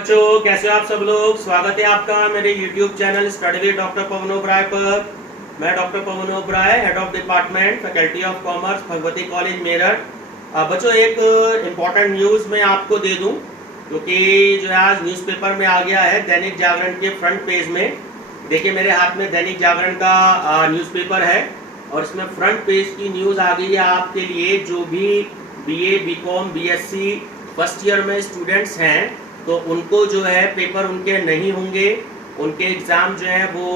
बच्चों, कैसे हो आप सब लोग। स्वागत है आपका मेरे YouTube channel study with doctor Pawan Oberoi पर। मैं doctor Pawan Oberoi, head of department faculty of commerce, Bhagwati college Meerut. बच्चों, एक इम्पॉर्टेंट न्यूज़ मैं आपको दे दूं, क्योंकि जो है आज न्यूज़पेपर में आ गया है दैनिक जागरण के फ्रंट पेज में। देखिए, मेरे हाथ में दैनिक जागरण का न्यूज़पेपर है और इसमें फ्रंट पेज की न्यूज़ आ गई है आपके लिए। जो भी BA, BCom, BSc first year में स्टूडेंट्स हैं तो उनको जो है पेपर उनके नहीं होंगे, उनके एग्ज़ाम जो है वो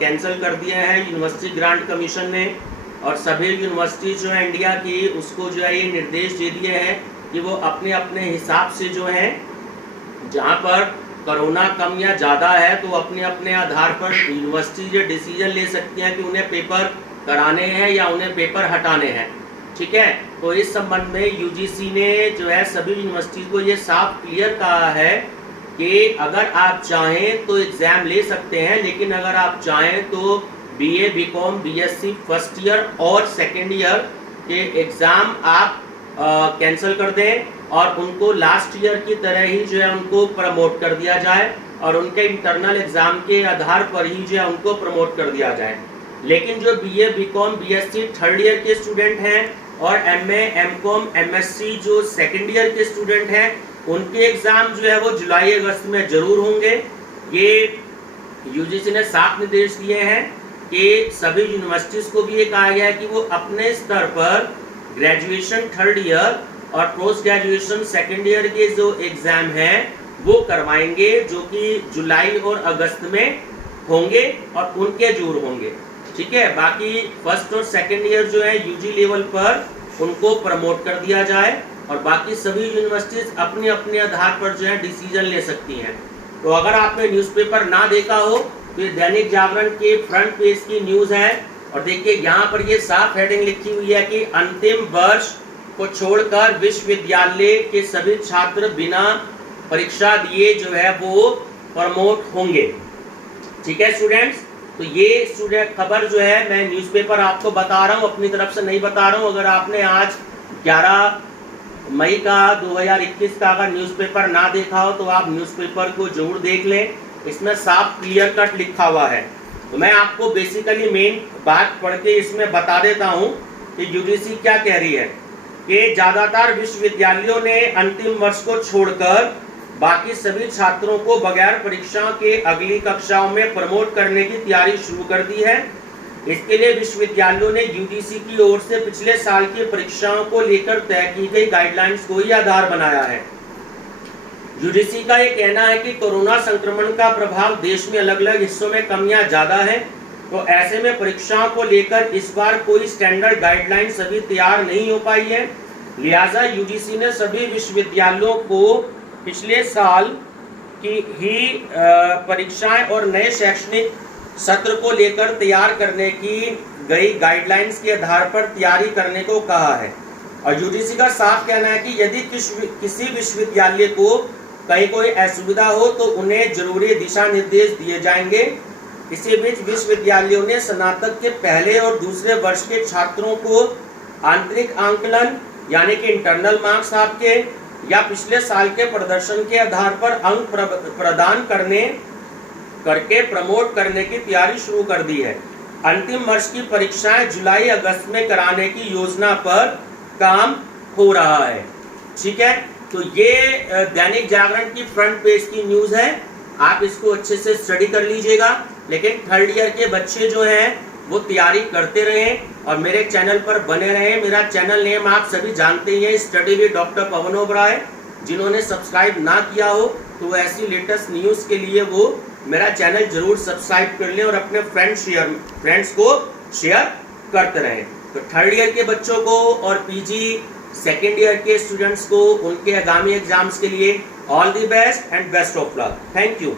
कैंसिल कर दिए हैं यूनिवर्सिटी ग्रांट कमीशन ने। और सभी यूनिवर्सिटी जो है इंडिया की उसको जो है ये निर्देश दे दिए हैं कि वो अपने अपने हिसाब से जो है जहाँ पर कोरोना कम या ज़्यादा है तो अपने अपने आधार पर यूनिवर्सिटी जो डिसीजन ले सकती हैं कि उन्हें पेपर कराने हैं या उन्हें पेपर हटाने हैं। ठीक है, तो इस संबंध में UGC ने जो है सभी यूनिवर्सिटी को ये साफ क्लियर कहा है कि अगर आप चाहें तो एग्जाम ले सकते हैं, लेकिन अगर आप चाहें तो BA, BCom, BSc first year और सेकेंड ईयर के एग्जाम आप कैंसिल कर दें और उनको लास्ट ईयर की तरह ही जो है उनको प्रमोट कर दिया जाए और उनके इंटरनल एग्जाम के आधार पर ही जो है उनको प्रमोट कर दिया जाए। लेकिन जो BA, BCom, BSc third year के स्टूडेंट हैं और MA, MCom, MSc जो सेकेंड ईयर के स्टूडेंट हैं उनके एग्जाम जो है वो जुलाई अगस्त में जरूर होंगे। ये UGC ने साफ निर्देश दिए हैं कि सभी यूनिवर्सिटीज को भी ये कहा गया है कि वो अपने स्तर पर ग्रेजुएशन थर्ड ईयर और पोस्ट ग्रेजुएशन सेकेंड ईयर के जो एग्जाम हैं वो करवाएंगे, जो कि जुलाई और अगस्त में होंगे और उनके जरूर होंगे। ठीक है, बाकी फर्स्ट और सेकेंड ईयर जो है UG लेवल पर उनको प्रमोट कर दिया जाए और बाकी सभी यूनिवर्सिटीज अपने अपने आधार पर जो है डिसीजन ले सकती हैं। तो अगर आपने न्यूज़पेपर ना देखा हो तो ये दैनिक जागरण के फ्रंट पेज की न्यूज़ है और देखिए यहाँ पर ये साफ हेडिंग लिखी हुई है कि अंतिम वर्ष को छोड़कर विश्वविद्यालय के सभी छात्र बिना परीक्षा दिए जो है वो प्रमोट होंगे। ठीक है स्टूडेंट्स, तो ये स्टूडेंट खबर जो है मैं न्यूज़पेपर आपको बता रहा हूँ, अपनी तरफ से नहीं बता रहा हूँ। अगर आपने आज 11 मई का 2021 का अगर न्यूज़पेपर ना देखा हो तो आप न्यूज़पेपर को जरूर देख लें, इसमें साफ क्लियर कट लिखा हुआ है। तो मैं आपको बेसिकली मेन बात पढ़ के इसमें बता देता हूँ कि UGC क्या कह रही है कि ज़्यादातर विश्वविद्यालयों ने अंतिम वर्ष को छोड़कर बाकी सभी छात्रों को बगैर परीक्षा के अगली कक्षाओं में प्रमोट करने की तैयारी शुरू कर दी है। इसके लिए विश्वविद्यालयों ने UGC की ओर से पिछले साल की परीक्षाओं को लेकर तय की गई गाइडलाइंस को ही आधार बनाया है। UGC का ये कहना है कि कोरोना संक्रमण का प्रभाव देश में अलग अलग हिस्सों में कम या ज्यादा है, तो ऐसे में परीक्षाओं को लेकर इस बार कोई स्टैंडर्ड गाइडलाइंस अभी तैयार नहीं हो पाई है। लिहाजा UGC ने सभी विश्वविद्यालयों को पिछले साल की ही परीक्षाएं और नए शैक्षणिक सत्र को लेकर तैयार करने की गई गाइडलाइंस के आधार पर तैयारी करने को कहा है। और UGC का साफ कहना है कि यदि किसी विश्वविद्यालय को कहीं कोई असुविधा हो तो उन्हें जरूरी दिशा निर्देश दिए जाएंगे। इसी बीच विश्वविद्यालयों ने स्नातक के पहले और दूसरे वर्ष के छात्रों को आंतरिक आंकलन यानी कि इंटरनल मार्क्स आपके या पिछले साल के प्रदर्शन के आधार पर अंक प्रदान करके प्रमोट करने की तैयारी शुरू कर दी है। अंतिम वर्ष की परीक्षाएं जुलाई अगस्त में कराने की योजना पर काम हो रहा है। ठीक है, तो ये दैनिक जागरण की फ्रंट पेज की न्यूज़ है, आप इसको अच्छे से स्टडी कर लीजिएगा। लेकिन थर्ड ईयर के बच्चे जो हैं वो तैयारी करते रहें और मेरे चैनल पर बने रहें। मेरा चैनल नेम आप सभी जानते ही हैं, study with doctor Pawan Oberoi. जिन्होंने सब्सक्राइब ना किया हो तो ऐसी लेटेस्ट न्यूज़ के लिए वो मेरा चैनल जरूर सब्सक्राइब कर लें और अपने फ्रेंड्स को शेयर करते रहें। तो थर्ड ईयर के बच्चों को और PG सेकेंड ईयर के स्टूडेंट्स को उनके आगामी एग्जाम्स के लिए all the best and best of luck. Thank you.